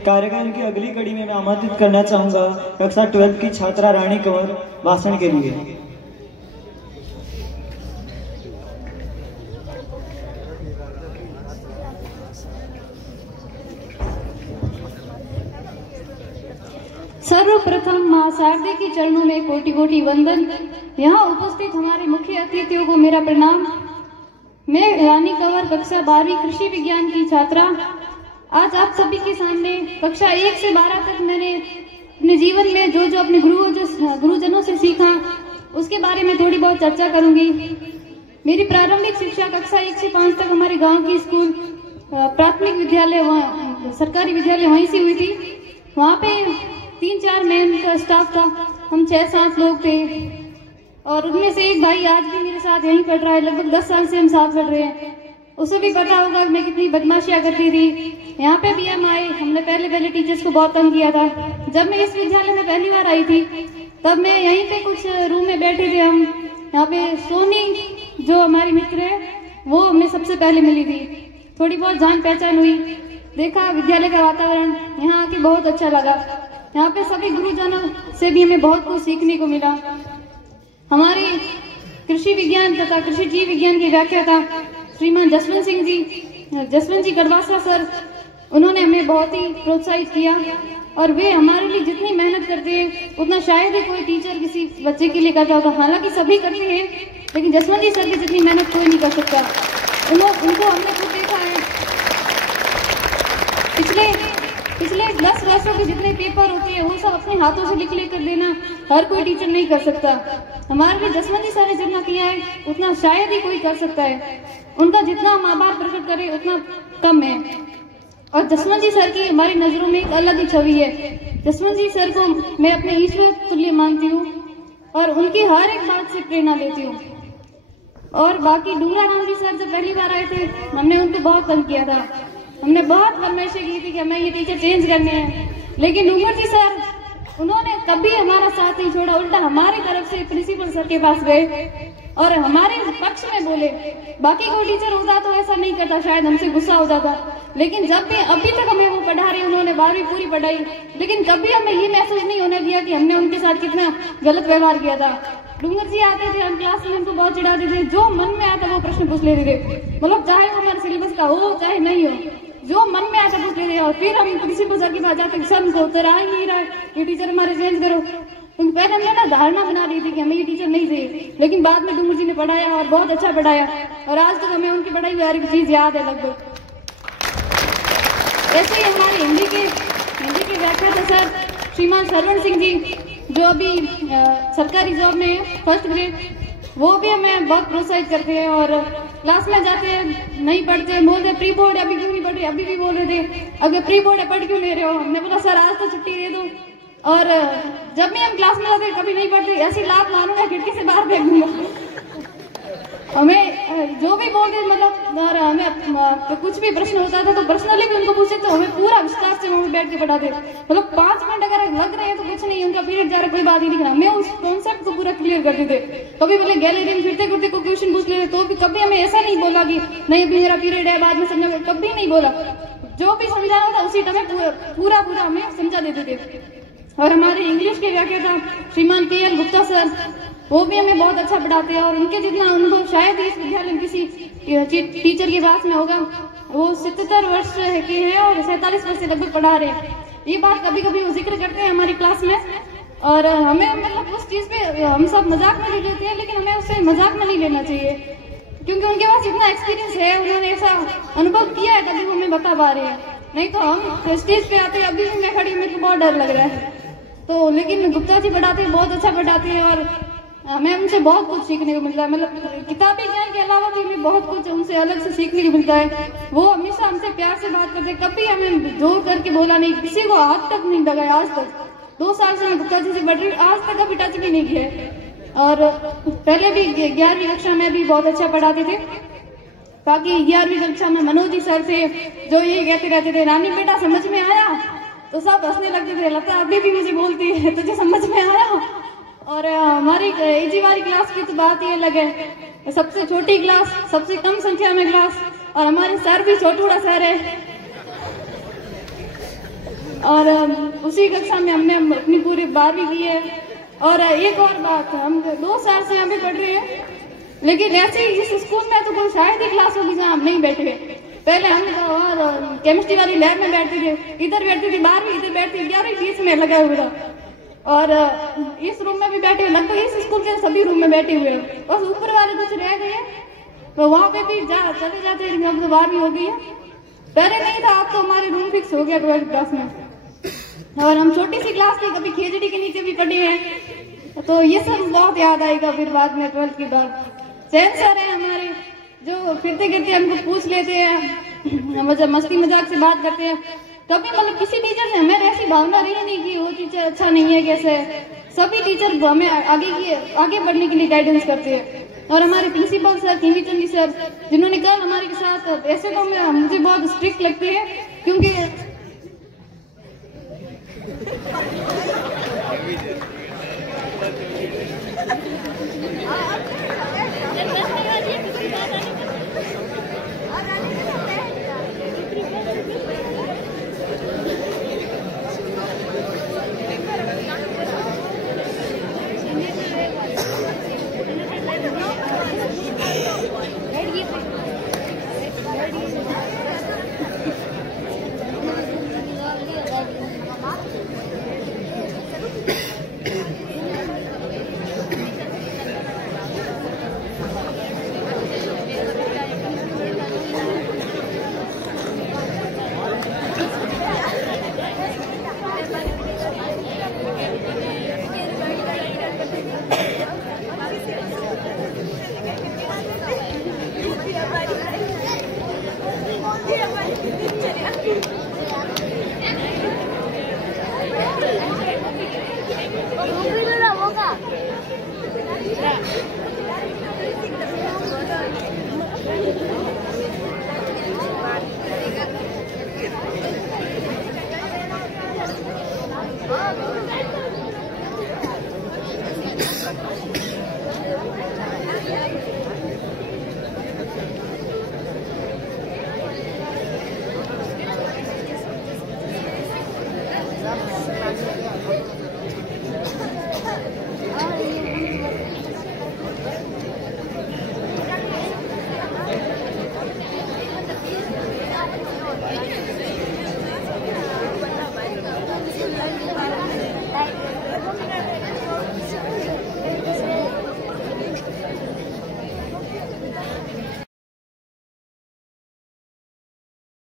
कार्यक्रम की अगली कड़ी में मैं आमंत्रित करना चाहूंगा कक्षा 12 की छात्रा रानी कंवर भाषण के लिए। सर्वप्रथम मां शारदे के चरणों में कोटि कोटि वंदन। यहाँ उपस्थित हमारे मुख्य अतिथियों को मेरा प्रणाम। मैं रानी कंवर कक्षा 12वीं कृषि विज्ञान की छात्रा आज आप सभी के सामने कक्षा 1 से 12 तक मैंने अपने जीवन में जो अपने गुरुजनों से सीखा उसके बारे में थोड़ी बहुत चर्चा करूंगी। मेरी प्रारंभिक शिक्षा कक्षा 1 से 5 तक हमारे गांव की स्कूल प्राथमिक विद्यालय सरकारी विद्यालय वहीं से हुई थी। वहाँ पे 3-4 मैम का स्टाफ था, हम 6-7 लोग थे और उनमें से एक भाई आज भी मेरे साथ यहीं पढ़ रहा है। लगभग 10 साल से हम साथ पढ़ रहे हैं। उसे भी पता होगा मैं कितनी बदमाशियां करती थी। यहाँ पे भी हम आए, हमने पहले टीचर्स को बहुत तंग किया था। जब मैं इस विद्यालय में पहली बार आई थी तब मैं यहीं पे कुछ रूम में बैठे थे हम। यहाँ पे सोनी जो हमारी मित्र है वो हमें सबसे पहले मिली थी। थोड़ी बहुत जान पहचान हुई, देखा विद्यालय का वातावरण, यहाँ आके बहुत अच्छा लगा। यहाँ पे सभी गुरुजनों से भी हमें बहुत कुछ सीखने को मिला। हमारे कृषि विज्ञान तथा कृषि जीव विज्ञान के व्याख्याता श्रीमान जसवंत जी गढ़वासा सर, उन्होंने हमें बहुत ही प्रोत्साहित किया और वे हमारे लिए जितनी मेहनत करते हैं उतना शायद ही कोई टीचर किसी बच्चे के लिए करता होगा। हालांकि सभी करते हैं लेकिन जसवंत जी सर की जितनी मेहनत कोई नहीं कर सकता। उनको हमने खुद देखा है। पिछले 10 वर्षों के जितने पेपर होते हैं वो सब अपने हाथों से लिख कर देना हर कोई टीचर नहीं कर सकता। हमारे लिए जसवंत जी सर ने जितना किया है उतना शायद ही कोई कर सकता है। उनका जितना हम आभार प्रकट करें उतना कम है। और जसवंत जी सर की हमारी नजरों में एक अलग ही छवि है। जसवंत जी सर को मैं अपने ईश्वर तुल्य मानती हूँ और उनकी हर एक बात से प्रेरणा लेती हूँ। और बाकी डूंगरा राम जी सर जब पहली बार आए थे हमने उनको बहुत तंग किया था। हमने बहुत फरमाइशें की थी कि हमें ये टीचर चेंज करने हैं, लेकिन डूंगर जी सर उन्होंने कभी हमारा साथ नहीं छोड़ा। उल्टा हमारी तरफ से प्रिंसिपल सर के पास गए और हमारे पक्ष में बोले। बाकी कोई टीचर होता तो ऐसा नहीं करता, शायद हमसे गुस्सा हो जाता। लेकिन जब भी अभी तक हमें वो पढ़ा रहे, उन्होंने 12वीं पूरी पढ़ाई, लेकिन कभी हमें ये महसूस नहीं होने दिया कि हमने उनके साथ कितना गलत व्यवहार किया था। डूंगर जी आते थे, हम क्लास में उनको बहुत चिढ़ाते थे। जो मन में आता वो प्रश्न पूछ लेते थे, मतलब चाहे वो हमारे सिलेबस का हो चाहे नहीं हो, जो मन में आता पूछ लेते। और फिर हम प्रिंसिपल सर के पास जाते, सर हमको तो रहा ही नहीं रहा है, ये टीचर हमारे चेंज करो। पहले हमने ना धारणा बना दी थी कि हमें ये टीचर नहीं चाहिए, लेकिन बाद में डूंगर जी ने पढ़ाया और बहुत अच्छा पढ़ाया और आज तक हमें उनकी पढ़ाई हुई हर एक चीज याद है लगभग। ऐसे ही हमारे हिंदी के व्याख्याता सर श्रीमान सरवण सिंह जी जो अभी सरकारी जॉब में है, फर्स्ट ग्रेड, वो भी हमें बहुत प्रोत्साहित करते हैं। और क्लास में जाते हैं नहीं पढ़ते हैं, बोलते प्री बोर्ड अभी क्यों नहीं पढ़ रहे, अभी भी बोल रहे थे अगर प्री बोर्ड है पढ़ क्यों ले रहे हो। हमने बोला सर आज तो छुट्टी दे दो। और जब भी हम क्लास में जाते कभी नहीं पढ़ते, ऐसी लात मारूंगा खिड़की से बाहर फेंक दूंगा। हमें जो भी बोलते मतलब, और हमें कुछ भी प्रश्न होता था तो पर्सनली भी उनको पूछते तो हमें पूरा विस्तार से वहां बैठ के पढ़ाते। मतलब 5 मिनट अगर लग रहे हैं तो कुछ नहीं, उनका पीरियड जा रहा है कोई बात ही नहीं, हमें उस कॉन्सेप्ट को पूरा क्लियर करते थे। कभी बोले गैलरी में फिरते फिरते कोई क्वेश्चन पूछ लेते तो भी कभी हमें ऐसा नहीं बोला कि नहीं अभी मेरा पीरियड है बाद में समझा, कभी नहीं बोला। जो भी समझाना था उसी टाइम पूरा हमें समझा देते थे। और हमारे इंग्लिश के व्याख्याता श्रीमान KL गुप्ता सर, वो भी हमें बहुत अच्छा पढ़ाते हैं और उनके जितना अनुभव शायद इस विद्यालय में किसी टीचर के पास में होगा। वो 77 वर्ष के हैं और 47 वर्ष से लगभग पढ़ा रहे हैं। ये बात कभी कभी वो जिक्र करते हैं हमारी क्लास में और हमें मतलब उस चीज पे हम सब मजाक में ले लेते हैं, लेकिन हमें उससे मजाक में नहीं लेना चाहिए क्योंकि उनके पास इतना एक्सपीरियंस है, उन्होंने ऐसा अनुभव किया है तभी वो हमें बता पा रहे हैं। नहीं तो हम स्टेज पे आते अभी भी मैं खड़ी, मेरे को बहुत डर लग रहा है। तो लेकिन गुप्ता जी पढ़ाते हैं, बहुत अच्छा पढ़ाते हैं और हमें उनसे बहुत कुछ सीखने को मिलता है। मतलब किताबी ज्ञान के अलावा भी हमें बहुत कुछ उनसे अलग से सीखने को मिलता है। वो हमेशा हमसे प्यार से बात करते, कभी हमें जोर करके बोला नहीं, किसी को हाथ तक नहीं लगाया आज तक। 2 साल से मैं गुप्ता जी से पढ़ रही हूँ, आज तक कभी टच भी नहीं किया है। और पहले भी 11वीं कक्षा में भी बहुत अच्छा पढ़ाते थे। बाकी 11वीं कक्षा में मनोज जी सर थे जो ये कहते रहते थे रानी बेटा समझ में आया, तो सब हंसने लगते थे। लगता अभी भी मुझे बोलती है तुझे समझ में आया। और हमारी एजी वाली क्लास की तो बात ही अलग है, सबसे छोटी क्लास, सबसे कम संख्या में क्लास और हमारे सर भी छोटूड़ा सर है। और उसी कक्षा में हमने अपनी पूरी 12वीं की है। और एक और बात, हम 2 साल से यहाँ पे पढ़ रहे हैं, लेकिन ऐसे ही इस स्कूल में तो कोई शायद ही क्लास होगी जहाँ हम नहीं बैठे। पहले हम और केमिस्ट्री वाली लैब में बैठते थे, इधर बैठते थे 12वीं, इधर बैठते 11वीं, बीच में लगा हुआ था। और इस रूम में भी बैठे हुए, लगभग इस स्कूल के सभी रूम में बैठे हुए हैं। बस ऊपर वाले कुछ रह गए तो वहाँ पे भी चले जाते हैं, लेकिन अब तो 12वीं हो गई है। पहले नहीं था, अब तो हमारे रूम फिक्स हो गया 12th क्लास में। और हम छोटी सी क्लास थी, कभी खेजड़ी के नीचे भी पढ़े हैं, तो ये सब बहुत याद आएगा फिर बाद में 12th के बाद। सैन सर है हमारे, जो फिरते गिरते हमको पूछ लेते हैं, मस्ती मजाक से बात करते हैं। कभी मतलब किसी टीचर से हमें ऐसी भावना रही नहीं कि वो टीचर अच्छा नहीं है कैसे। सभी टीचर हमें आगे बढ़ने के लिए गाइडेंस करते हैं। और हमारे प्रिंसिपल सर किमी चंदी सर, जिन्होंने कल हमारे के साथ, ऐसे तो मुझे बहुत स्ट्रिक्ट लगते हैं क्योंकि